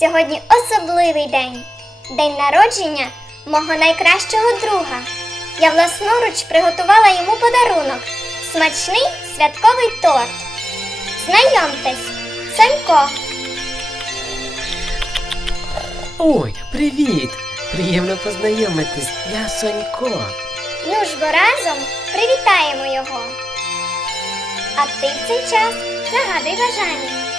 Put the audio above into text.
Сьогодні особливий день день народження мого найкращого друга. Я власноруч приготувала йому подарунок смачний святковий торт. Знайомтесь, Санько. Ой, привіт! Приємно познайомитись. Я Сонько. Ну ж бо разом привітаємо його. А ти в цей час загадуй бажання.